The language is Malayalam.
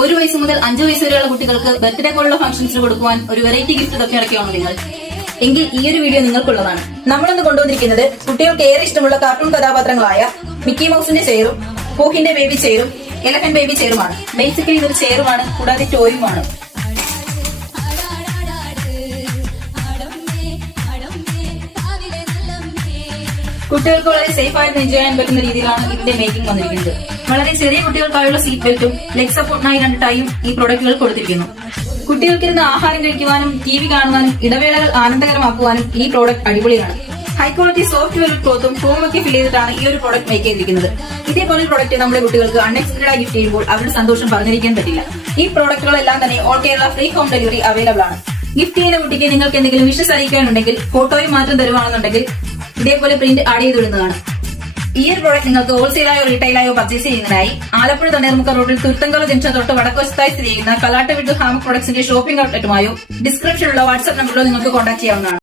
1 വയസ്സ് മുതൽ 5 വയസ്സ് വരെയുള്ള കുട്ടികൾക്ക് ബർത്ത്ഡേ പോലുള്ള ഫംഗ്ഷൻസിന് കൊടുക്കുവാൻ ഒരു വെറൈറ്റി ഗിഫ്റ്റ് തപ്പിയടക്കുകയാണോ നിങ്ങൾ? എങ്കിൽ ഈ ഒരു വീഡിയോ നിങ്ങൾക്കുള്ളതാണ്. നമ്മളിന്ന് കൊണ്ടുവന്നിരിക്കുന്നത് കുട്ടികൾക്ക് ഏറെ ഇഷ്ടമുള്ള കാർട്ടൂൺ കഥാപാത്രങ്ങളായ മിക്കി മൗസിന്റെ ചെയറും പൂഹിന്റെ ബേബി ചെയറും എലഫന്റ് ബേബി ചെയറുമാണ്. ബേസിക്കലി ഇതൊരു ചെയറുമാണ്, കൂടാതെ ടോയുമാണ്. കുട്ടികൾക്ക് വളരെ സേഫ് ആയിട്ട് എൻജോയ് ചെയ്യാൻ പറ്റുന്ന രീതിയിലാണ് ഇതിന്റെ മേക്കിംഗ് വന്നിരിക്കുന്നത്. വളരെ ചെറിയ കുട്ടികൾക്കായുള്ള സീറ്റ് ബെൽറ്റും ലെഗ് സപ്പോർട്ടിനായി 2 ടൈയും ഈ പ്രൊഡക്റ്റുകൾ കൊടുത്തിരിക്കുന്നു. കുട്ടികൾക്കിരുന്ന് ആഹാരം കഴിക്കുവാനും TV കാണുവാനും ഇടവേളകൾ ആനന്ദകരമാക്കുവാനും ഈ പ്രോഡക്റ്റ് അടിപൊളിയാണ്. ഹൈ ക്വാളിറ്റി സോഫ്റ്റ് വെൽവെറ്റ് ക്ലോത്തും ഫോമൊക്കെ ഫിൽ ചെയ്തിട്ടാണ് ഈ ഒരു പ്രോഡക്റ്റ് മേക്ക് ചെയ്തിരിക്കുന്നത്. ഇതേപോലെ പ്രോഡക്റ്റ് നമ്മുടെ കുട്ടികൾക്ക് അൺഎക്സ്പെക്ടഡ് ആയി ഗിഫ്റ്റ് ചെയ്യുമ്പോൾ അവരുടെ സന്തോഷം പറഞ്ഞിരിക്കാൻ പറ്റില്ല. ഈ പ്രോഡക്റ്റുകളെല്ലാം തന്നെ all Kerala free home delivery available ആണ്. ഗിഫ്റ്റ് ചെയ്യുന്ന കുട്ടിക്ക് നിങ്ങൾക്ക് എന്തെങ്കിലും വിഷസ് അറിയിക്കാനുണ്ടെങ്കിൽ ഫോട്ടോയും മാത്രം തരുവാണെന്നുണ്ടെങ്കിൽ ഇതേപോലെ പ്രിന്റ് ആഡ് ചെയ്തിടുന്നതാണ്. ഈ ഒരു പ്രോഡക്റ്റ് നിങ്ങൾക്ക് ഹോൾസെയിലായോ റീറ്റെയിലായോ പർച്ചേസ് ചെയ്യുന്നതിനായി ആലപ്പുഴ തണ്ണീർമുക്കം റോഡിൽ തുരുത്തങ്കല ജംഗ്ഷൻ തൊട്ട് വടക്കുവശത്തായി സ്ഥിതി ചെയ്യുന്ന കലാട്ട വിട്ടു ഹാമ പ്രൊഡക്ട്സിന്റെ ഷോപ്പിംഗ് ഔട്ട്ലെറ്റുമായോ ഡിസ്ക്രിപ്ഷനിലുള്ള വാട്സ്ആപ്പ് നമ്പറിലോ നിങ്ങൾക്ക് കോൺടാക്ട് ചെയ്യാവുന്നതാണ്.